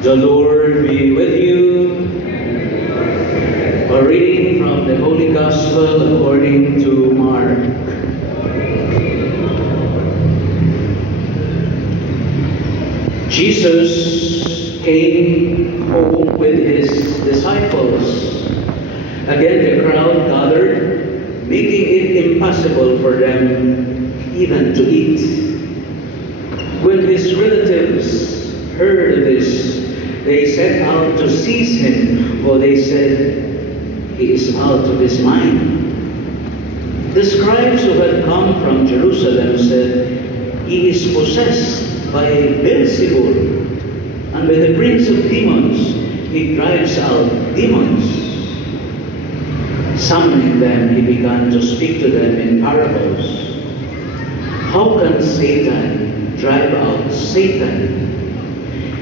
The Lord be with you. A reading from the Holy Gospel according to Mark. Jesus came home with his disciples. Again the crowd gathered, making it impossible for them even to eat. When his relatives heard this, they set out to seize him, for they said, "He is out of his mind." The scribes who had come from Jerusalem said, "He is possessed by Beelzebul, and by the prince of demons he drives out demons." Summoning them, he began to speak to them in parables. "How can Satan drive out Satan?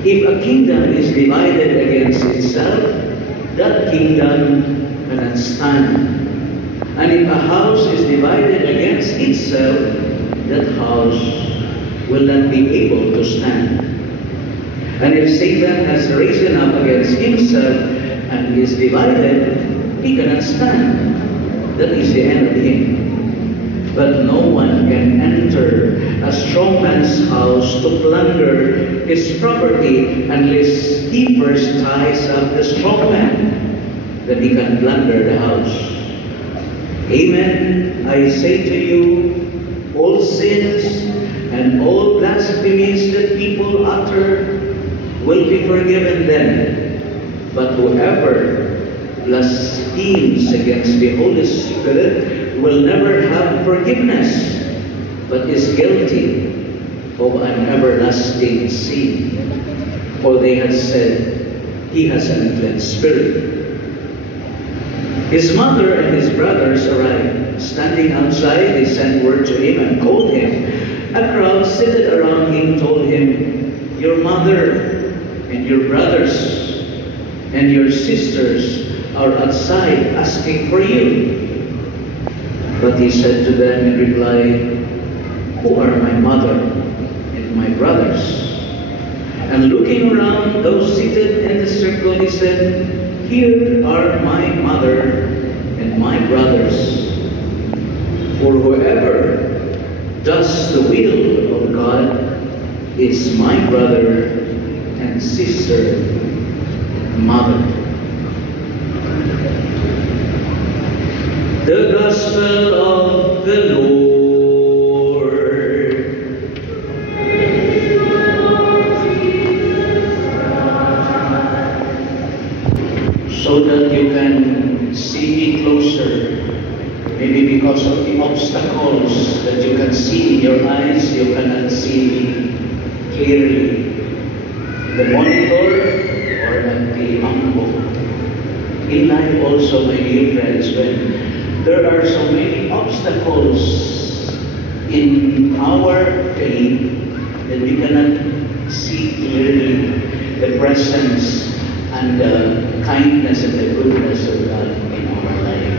If a kingdom is divided against itself, that kingdom cannot stand. And if a house is divided against itself, that house will not be able to stand. And if Satan has risen up against himself and is divided, he cannot stand. That is the end of him. But no one can enter a strong man's house to plunder his property unless he first ties up the strong man, that he can plunder the house. Amen, I say to you, all sins and all blasphemies that people utter will be forgiven them. But whoever blasphemes against the Holy Spirit will never have forgiveness, but is guilty of an everlasting sin. For they have said, he has an unclean spirit. His mother and his brothers arrived. Standing outside, they sent word to him and called him. A crowd seated around him told him, "Your mother and your brothers and your sisters are outside asking for you." But he said to them in reply, "Who are my mother and my brothers?" And looking around those seated in the circle, he said, "Here are my mother and my brothers. For whoever does the will of God is my brother and sister, mother." The Gospel of the Lord. So that you can see me closer, maybe because of the obstacles that you can see in your eyes, you cannot see me clearly. The monitor or at the ambo. In life also, my dear friends, when there are so many obstacles in our faith that we cannot see clearly the presence and the kindness and the goodness of God in our life.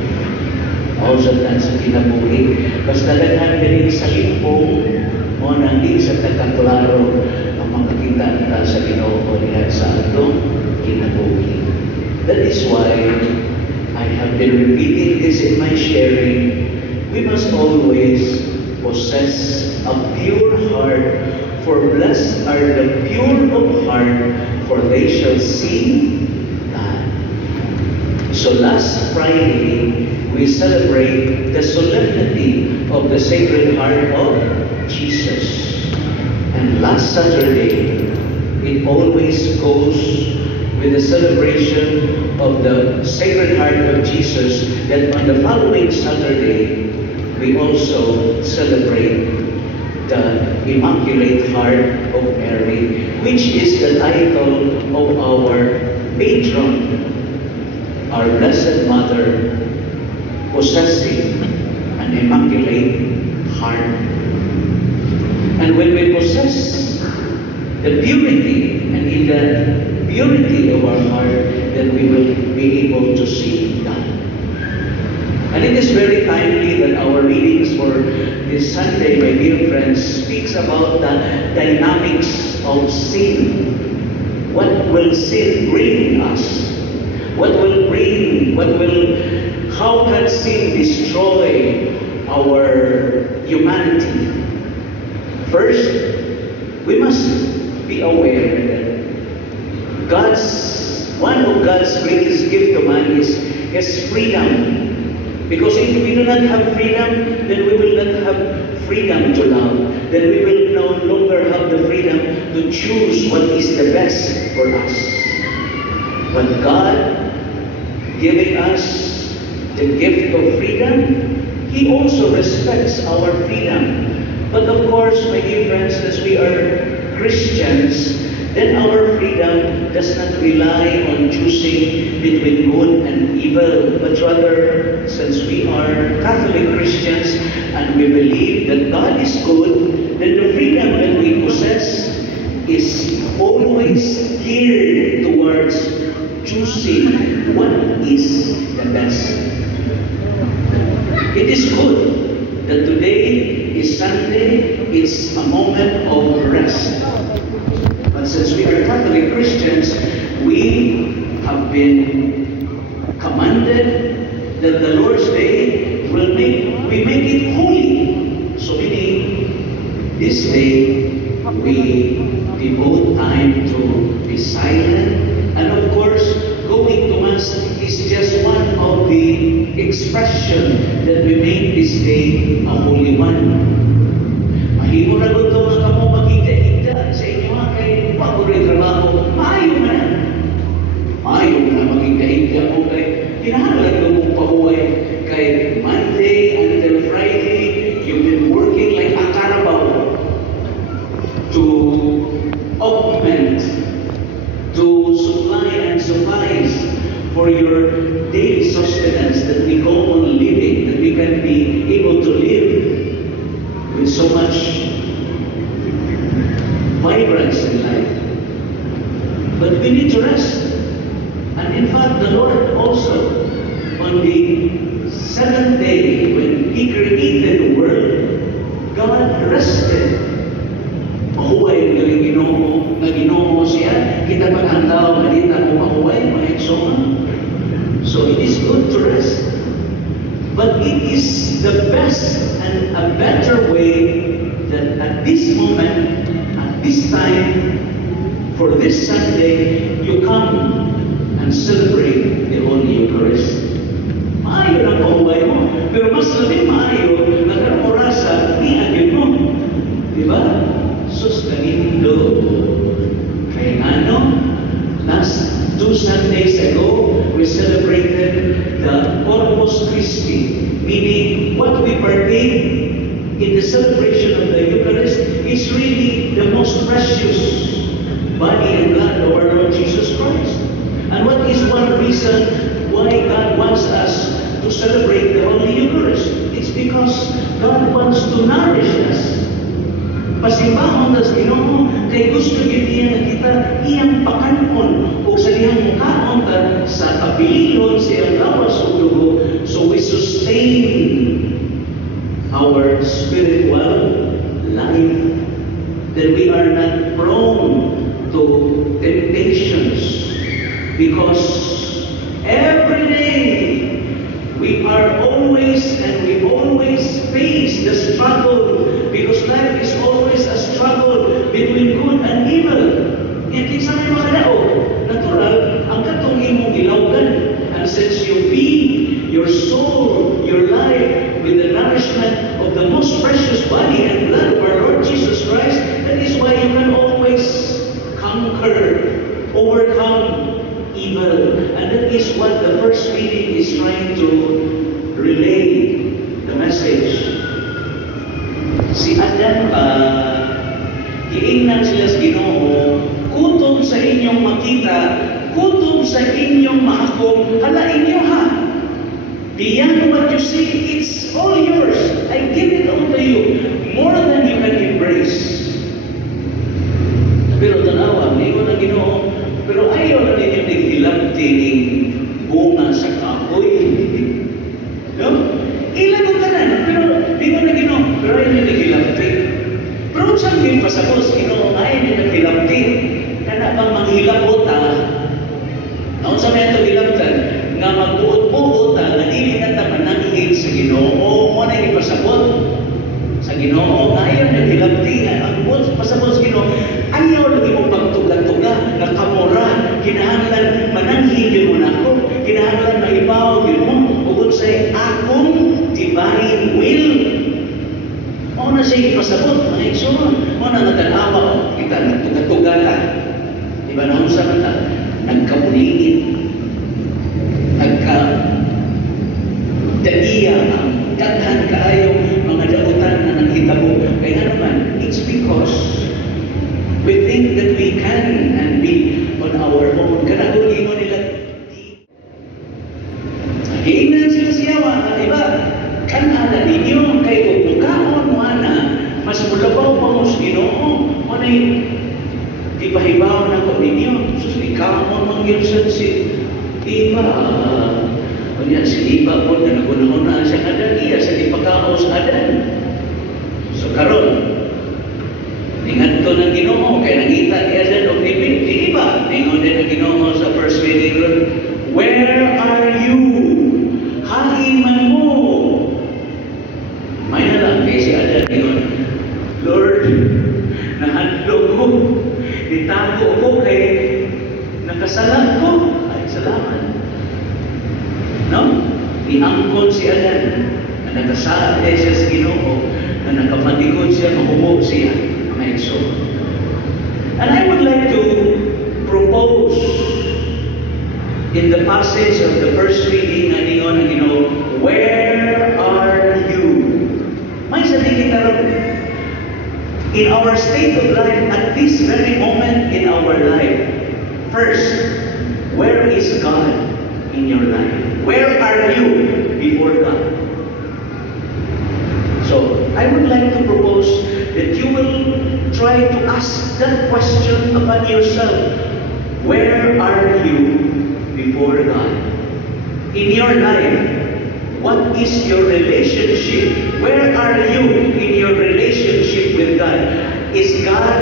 Also na sa kinabuhi, basta daghan galing sa limpong o nang di sa takaklaro ang makakita nila sa Ginoo diha sa atong kinabuhi. That is why I have been repeating this in my sharing. We must always possess a pure heart, for blessed are the pure of heart, for they shall see God. So last Friday, we celebrate the solemnity of the Sacred Heart of Jesus. And last Saturday, it always goes with the celebration of the Sacred Heart of Jesus, that on the following Saturday, we also celebrate the Immaculate Heart of Mary, which is the title of our patron, our Blessed Mother, possessing an Immaculate Heart. And when we possess the purity, and in the purity of our heart, then we will be able to see God. And it is very timely that our readings for this Sunday, my dear friends, speaks about the dynamics of sin. what will sin bring us? How can sin destroy our humanity? First, we must be aware that one of God's greatest gift to man is freedom. Because if we do not have freedom, then we will not have freedom to love. Then we will no longer have the freedom to choose what is the best for us. But God, giving us the gift of freedom, He also respects our freedom. But of course, my dear friends, as we are Christians, then our freedom does not rely on choosing between good and evil, but rather, since we are Catholic Christians and we believe that God is good, then the freedom that we possess is always geared towards choosing what is the best. It is good that today is Sunday, it's a moment of rest. But since we are Catholic Christians, we have been commanded that the Lord's Day we make it holy. So meaning, this day we devote time to be silent. And of course, going to Mass is just one of the expression that we make this day a holy one. Mahimo na ito mga kamo magigda-igda sa inyo kay pag-uray trabaho. Maayo man. Maayo na magigda-igda mo kay kinahanglan mo pahuway kay Monday until Friday. You've been working like a carabao to augment, to supply and suffice for your daily sustenance that we go on living, that we can be able to live with so much vibrance in life. But we need to rest. And in fact, the Lord also, on the seventh day, when He created the world, God rested. Mahuway ng Ginoo siya, kita paghandaw, malita mo mahuway, mahitsongan. So it is good to rest. But it is the best and a better way that at this moment, at this time, for this Sunday, you come and celebrate the Holy Eucharist. Maayo na pahuway mo, pero mas labing maayo na karorasa ni agyon mo. Diba? Sus kanindo. Kaya ano, last 2 Sundays ago, we celebrated the Corpus Christi, meaning what we partake in the celebration of the Eucharist is really the most precious body and blood of our Lord Jesus Christ. And what is one reason why God wants us to celebrate the Holy Eucharist? It's because God wants to nourish us. Pasimbahon tas Ginoo kay gusto gyud niya nga kita iyang pakanon o sa dihang mukaon ta sa kabilihon sa iyang lawas ug dugo, so we sustain our spiritual life, that we are not prone to temptations, because every day we are always and we always face the struggle, because life is always a struggle between good and evil. Hindi sa may makalaog, natural, ang katong imong ilawgan. And since you feed your soul, your life, with the nourishment of the most precious body and blood of our Lord Jesus Christ, that is why you can always overcome evil. And that is what the first reading is trying to relay, the message. Si Adam, giingnan sila sa Ginoo, kutob sa inyong makita, kutob sa inyong mahakom, hala inyo ha. Beyond what you see, it's all yours. I give it all to you, more than you can embrace. Pero tanawa, niyo na Ginoo, pero ayaw na ninyo naghilabting bunga sa kahoy. No? Ilan ang tanan, pero di mo na Ginoo, pero ayaw nyo naghilabting. Pero saan yung pasapos, Ginoo, ayaw nyo naghilabting, kana bang manghilabot Muna siya ipasabot, mga igsoon. Muna natanawa kita, nagtugatugata. Diba na sa mata? Nagkabuligid. Nagka-daiya ang daghan kaayo mga dautan na naghitabo. Kaya naman, it's because we think that we can and be on our own. Kanagulin mo nila. Hiingnan sila siyawa, diba? Kanala ninyo, kay kukukaon mo na, mas mulabaw pa mo sa Ginoo. Manay, di pahibaw na ko ninyo. Sus, ikaw mo mangyusan si Iba. Kanya si Iba po na nagunahon na siya adan, iya sa ipagkao sa adan. So karon, ingat ko ng Ginoo, kaya nakita ni Adan o di Iba. Ingon din ng Ginoo sa first reading, where are you? Hain man mo. May na lang kay si Adan, ingon, Lord, nahandog ko, itago ko kay nakasalan ko. Ay, salamat. No? Iangkon si Adan na nakasalan siya sa Ginoo, na nakapatikod siya, mahubo siya, mga igsoon. And I would like to propose in the passage of the first reading na ningon ng Ginoo, where are you? May sarili karon. In our state of life, at this very moment in our life, first, where is God in your life? Where are you before God? So, I would like to propose that you will try to ask that question about yourself. Where are you before God? In your life, what is your relationship? Where are you in your relationship with God? Is God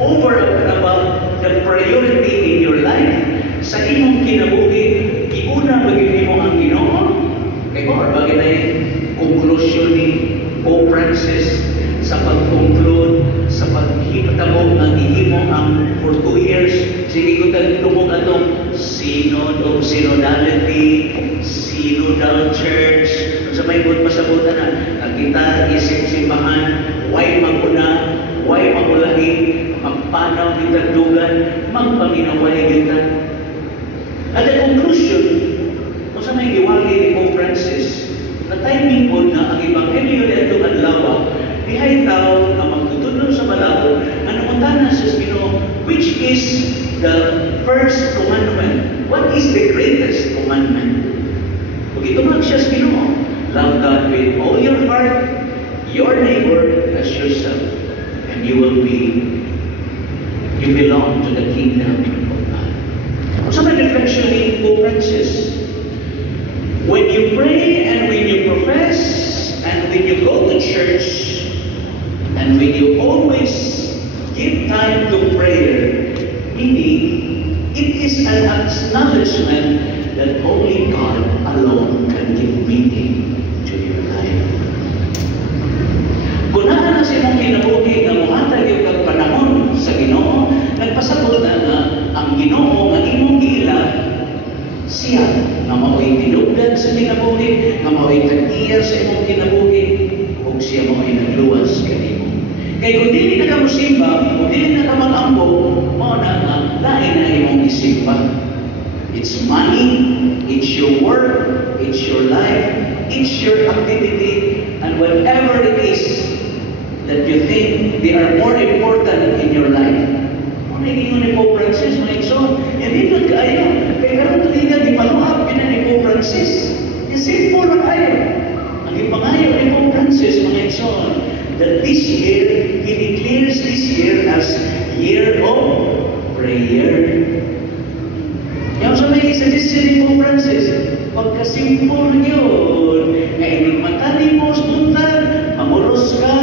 over and above the priority in your life? Sa imong kinabuhi, iuna bagay mo ang Ginoo? Kaya or bagay na conclusion ni Pope Francis sa pag-conclude, sa paghitabo ng ihimo ang for 2 years, sige ko tagtumog atong synod of synodality, synodal church, sa may buot pasabutan na, kita isip-simbahan, why maguna, why magulahi, magpanaw kita dugan, magpaminaway kita. At the conclusion, kung sa may giwali ni Pope Francis, na timing po na ang Ebanghelyo na itong adlaw, dihay tao na magtutulong sa malabo, na namuntanan sa Ginoo, which is the first commandment. What is the greatest commandment? Kung itumag siya sa Ginoo, love God with all your heart, your neighbor as yourself, and you belong to the kingdom of God. So my reflection in Pope Francis, when you pray and when you profess and when you go to church and when you always give time to prayer, meaning it is an acknowledgement that only God alone can give meaning to your life. Kung na si mong kinabuhi nga muhatag yung kagpanahon sa Ginoo, nagpasabot na ang Ginoo nga imong giila siya nga mao'y tinugdan sa kinabuhi, nga mao'y tag-iya sa imong kinabuhi, o siya mao'y nagluwas kanimo. Kaya kung dili na ka musimba, kung dili na ka mag-ambo, mao na nga lain na imong isimba. It's money, it's your work, it's your life, it's your activity, and whatever it is that you think they are more important in your life. Kung naging ni Pope Francis, mga igsoon, hindi na kayo. Kaya karoon tuligan, di paluhap yun ni Pope Francis. Isimple na kayo. Ang ipangayo ni Pope Francis, mga igsoon, that this year, he declares this year as year of prayer. Yung sa may isa-isa ni Pope Francis, pagkasimple yun, kaya nagmatali mo sa buntag, mamuros ka,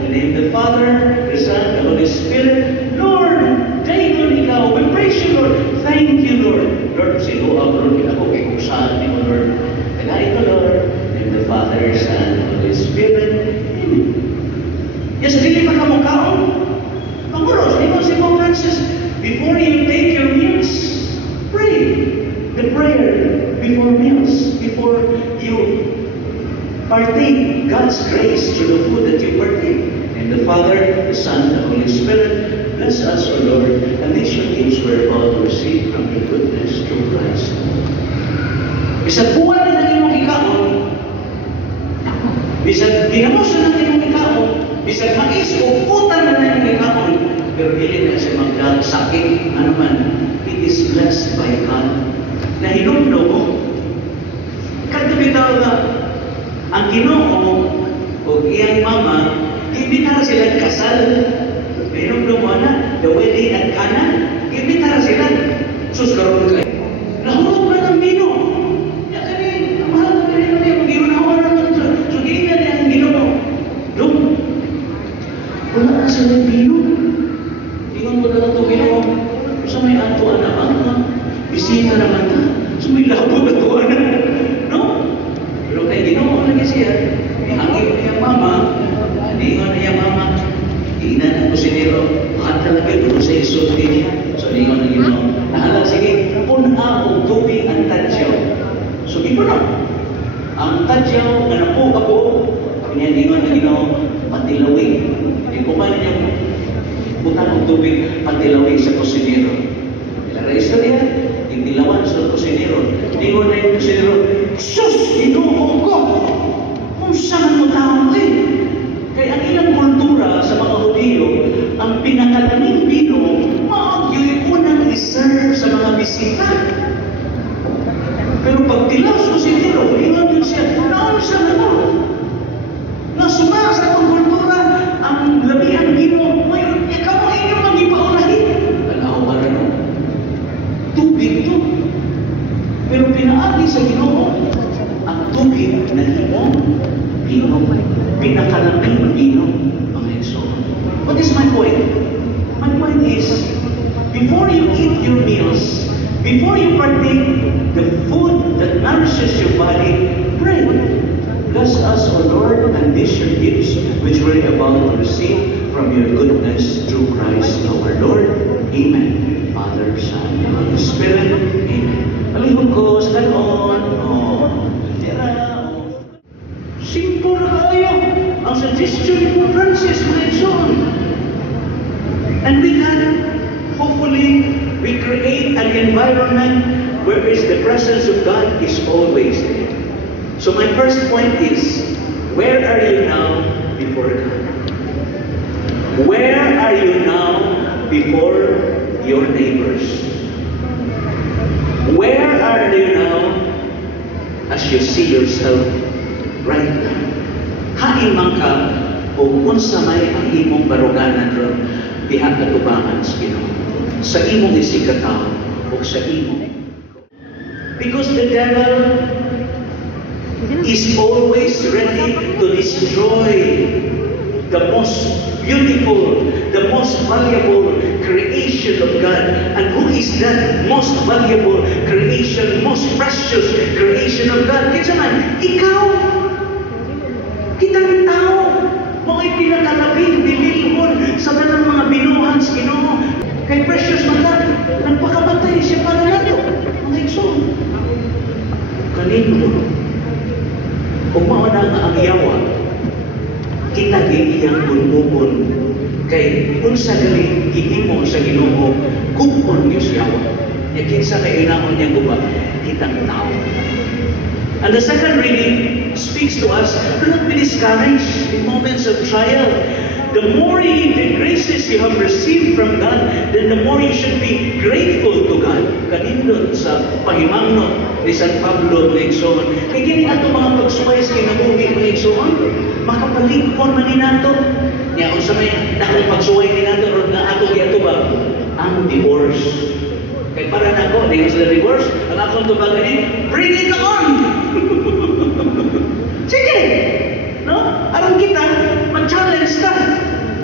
in the name of the Father, the Son, the Holy Spirit. Lord, dayon ikaw, we praise you, Lord. Thank you, Lord. Lord, sino ang Lord, ako kay kung saan ni mo, Lord. Kaya ito, Lord, in the name of the Father, Son, the Holy Spirit. Yes, really pa kamukhaon. Mamuros, di ba si Pope Francis, before you take your meals, pray the prayer before meals, before you partake God's grace through the food that you partake. And the Father, the Son, the Holy Spirit, bless us, O Lord, and these your gifts we're about to receive from your goodness through Christ. Bisag buwan na ng imong ikaon, bisag ginamos na ng imong ikaon, bisag mais o putan na ng imong ikaon, pero dili na siya magdasakit, ano man, it is blessed by God. Na hinumdo mo, kada bitaw nga, ang Ginoo o iyang mama, imbitara sila kasal. Hinumdo mo na, the wedding at Cana, imbitara sila. Sus, karoon kayo. Nahulog na ng bino. Ya kani, ang mahal na rin naman yung ginunawa naman. So, giingat niya ang Ginoo. Dong, wala na sila yung bino. Ingon mo na lang ito, Ginoo. Sa may ato anak, bisita naman na. So, may labo na ito, anak. No? Pero kay Ginoo lagi siya. Hangin na yung mama, ingon na yung mama, iinan ang kusinero, mahal talaga doon sa isulti niya. So, ingon na Ginoo. Nahala, sige, puna o tubig ang tadyaw. So, ipuna. Ang tadyaw na napo ako, ingon na Ginoo, patilawin. Ikuman niya, putang ang tubig, patilawin sa kusinero. Ilara istorya, itilawan sa kusinero. Ingon na yung kusinero, sus, Ginoo ko! Kung saan mo tao eh? Kaya ang ilang kultura sa mga Hudyo, ang pinakalaming bino, maagyoy unang iserve sa mga bisita. Pero pag tilaw sa kusinero, ingon din siya, naon siya na mo. Nasuma sa itong kultura, ang labihan bino, ngayon, ikaw mo inyong mag-ipaunahin. Alaw ba rin o? Tubig to. Pero pinaagi sa Ginoo, ang tubig na limong bino, pinakalaming bino, mga Igsoon. What is my point? My point is, before you eat your meals, before you partake the food that nourishes your body, pray. Bless us, O Lord, and these your gifts, which we're about to receive from your goodness through Christ our Lord. Amen. Father, Son, and Holy Spirit. Amen. Palihog ko sa kanon. Simple na kayo ang suggestion ni Pope Francis, my son. And we can, hopefully, we create an environment where the presence of God is always there. So my first point is, where are you now before God? Where are you now before your neighbors? Where are you now as you see yourself right now? Hain man ka o unsa may ang imong baruganan ron diha katubangan sa Ginoo. Sa imong isikataw o sa imong. Because the devil is always ready to destroy the most beautiful, the most valuable creation of God. And who is that most valuable creation, most precious creation of God? Kinsa man? Ikaw! Kitang tao! Mo'y pinakalabing bililhon sa tanang mga binuhan sa Ginoo. Kay precious man God, nagpakabatay siya para nato. Mga Igsoon. Kanino? Kung mauna nga ang yawa, kita giyang bunbubon kay unsa gali gihimo sa Ginoo kupon niyo siya. Ya kinsa kay inaon niya guba kitang tao. And the second reading speaks to us, do not be discouraged in moments of trial. The more the graces you have received from God, then the more you should be grateful to God. Kanindot sa pahimangno ni San Pablo ng Igsoon. Kaya gini ato mga pagsuway sa kinabuhi ng Igsoon, makapaligpon man ni nato. Nga kung sa may dakong pagsuway ni nato, o na ato giato ba? Ang divorce. Kaya para na ko, di sa divorce, ang akong tubagan ni, bring it on! Sige! No? Aram kita, mag-challenge ka.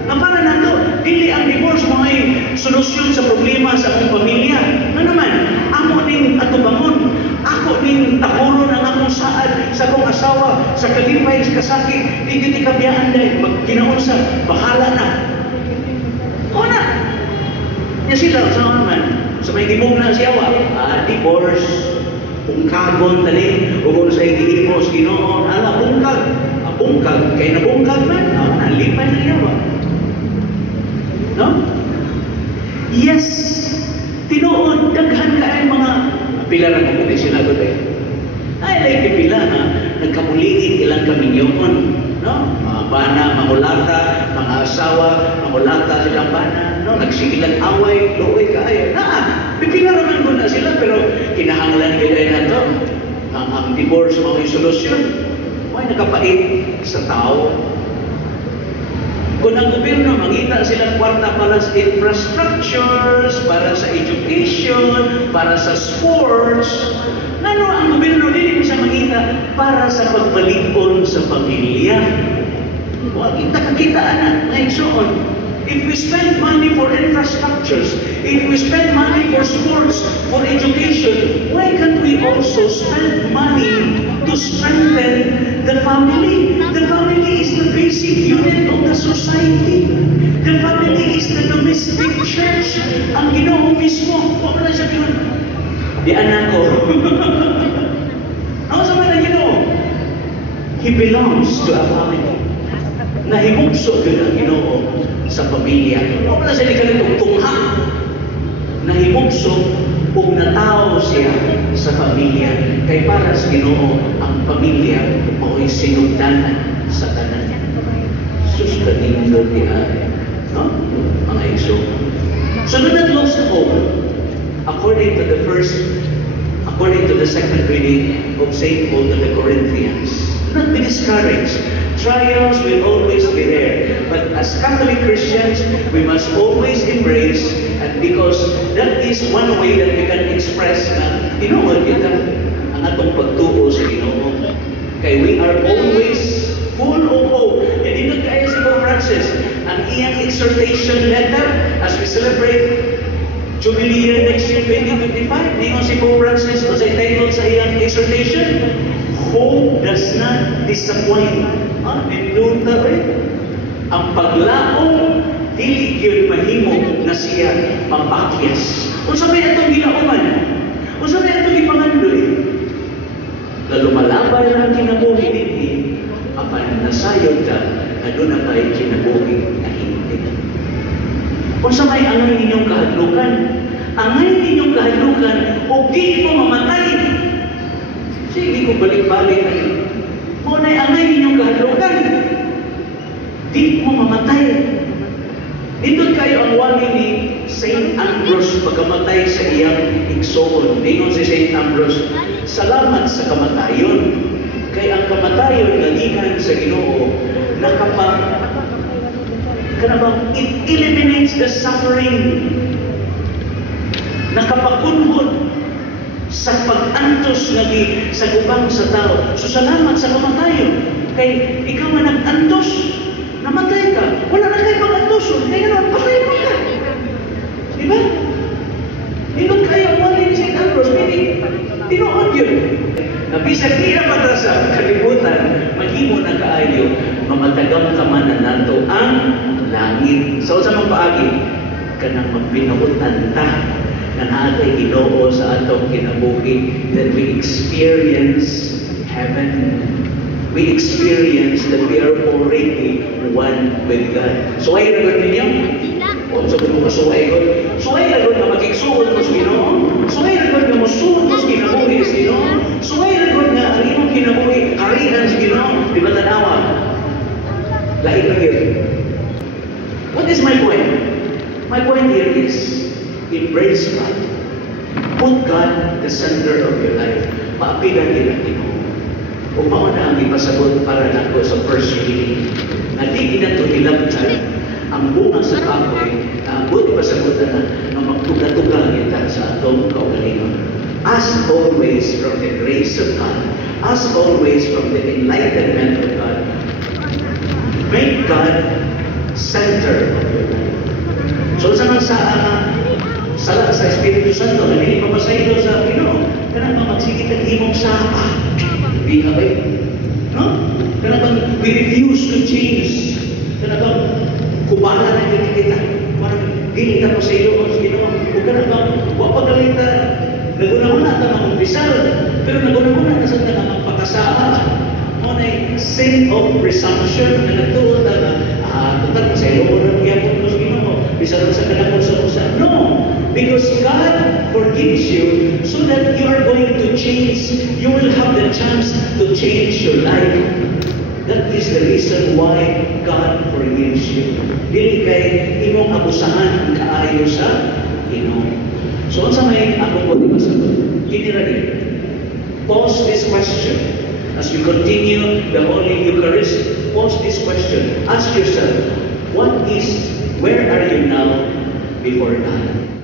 Na para na to, dili ang divorce mo ay solusyon sa problema sa akong pamilya. Ano naman? Amo ning atubangon. Ako ning tapuron ang akong saad sa akong asawa, sa kalipay, sa kasakit, hindi kabiyaan dahil magkinaon sa bahala na. O na! Yan sila, sa naman, sa may gimog na siyawa, divorce, ungkagon tali, o kung sa igihimos, Ginoo, ala, ungkag, bungkag, kay nabungkag man, nalipay na yawa. No? Yes, tinuod, daghan ka ay mga pila na mga sinagot eh. Ay, like pila na, nagkamuligid ilang kaminyoon. No? Mga bana, mahulata, mga asawa, mahulata silang bana, no? Nagsigilan away, luoy kaayo. Pipila naman ko na sila, pero kinahanglan nila na to. Ang divorce mo may solusyon. May nakapait sa tao. Kung ang gobyerno, mangita silang kwarta para sa infrastructures, para sa education, para sa sports, ano ang gobyerno din siya mangita para sa pagbalikon sa pamilya. Huwag kita kakitaan na igsoon. If we spend money for infrastructures, if we spend money for sports, for education, why can't we also spend money to strengthen the family? The family is the basic unit of the society. The family is the domestic church. Ang Ginoo mismo, huwag na siya yun. Di anak ko. Ano sa mga Ginoo? He belongs to a family. Nahimugso yun ang Ginoo sa pamilya. Huwag na siya likalito tungha. Nahimugso kung natao siya sa pamilya. Kay para sa Ginoo, ang pamilya mo'y sinugdanan sa tanan. Sustaningo di ay. No? Mga iso. So do not lose hope. According to the second reading of St. Paul to the Corinthians. Do not be discouraged. Trials will always be there. But as Catholic Christians, we must always embrace, and because that is one way that we can express na tinuod kita ang atong pagtuo sa Ginoo. Kay we are always full of hope. And ito kaya si Pope Francis, ang iyang exhortation letter as we celebrate Jubilee year next year 2025, ningon si Pope Francis o sa title sa iyang exhortation, hope does not disappoint. Nindunta rin. Ang paglaong dili yun mahimo na siya mapakyas. Kung sabi itong ginauman, kung sabi itong ipangandoy, na lumalabay lang kinabuhi hindi, apan nasayod ka, na doon na tayo kinabuhi na hindi. Kung sa may angay ninyong kahadlukan, o di mo mamatay. Sige ko balik-balik na yun. Kung na angay ninyong kahadlukan, di mo mamatay. Dito kayo ang wali ni St. Ambrose pagkamatay sa iyang igsoon. Dingon si St. Ambrose, salamat sa kamatayon. Kaya ang kamatayon na gikan sa Ginoo, it eliminates the suffering. Nakapagunhod sa pag-antos lagi sa gubang sa tao. So salamat sa kamatayon. Kay ikaw man nag-antos, namatay ka. Wala na kayo pag-antos. Kaya naman, patay mo ka. Diba? Hinod kayo ang wali ni St. Ambrose. Tinuod yun. Nabisag niya pa sa kalibutan, maghimo na kaayo, mamatagam ka man na nato ang langit. So sa mga paagi, kanang magpinabutan ta na naatay Ginoo sa atong kinabuhi that we experience heaven. We experience that we are already one with God. So ay ragon ninyo? O sa mo kasuway ko? So ay ragon na makiksuod mo sa Ginoo? So ay ragon na musuod mo sa kinabuhi sa Ginoo? So ay ragon na ang imong kinabuhi harian sa Ginoo? Di ba tanawa? Lahi pa yun. What is my point? My point here is embrace God. Put God the center of your life. Paapilan din ang Ginoo. Kung mauna ang ipasabot para nako sa first reading, na di ginatulilabtan ang bunga sa kapoy, na ang buti pasabutan na magtuga-tuga kita sa atong kaugalingon. Ask always from the grace of God. Ask always from the enlightenment of God. Make God center of your life. So sa mga sala sa Espiritu Santo, na hindi papasaydo sa Ginoo, kana ba magsigit ang himong sapa? Hindi ka ba? No? Kana ba we refuse to change? Kana ba kubala na kita? Parang dili ta pasaydo sa Ginoo. O kana ba wapagalita naguna-una ta mga bisal, pero naguna-una ta sa tanang magpakasala. na sin of presumption na natuwa na tutan sa ilo na gyapon mo sa Ginoo bisan sa kanakon sa usa. No, because God forgives you so that you are going to change. You will have the chance to change your life. That is the reason why God forgives you. Dili kay imong abusahan ang kaayo sa Ginoo. So unsa may ako po di masagot? Kini ra gyud. Pause this question. As you continue the Holy Eucharist, pause this question. Ask yourself, where are you now before God?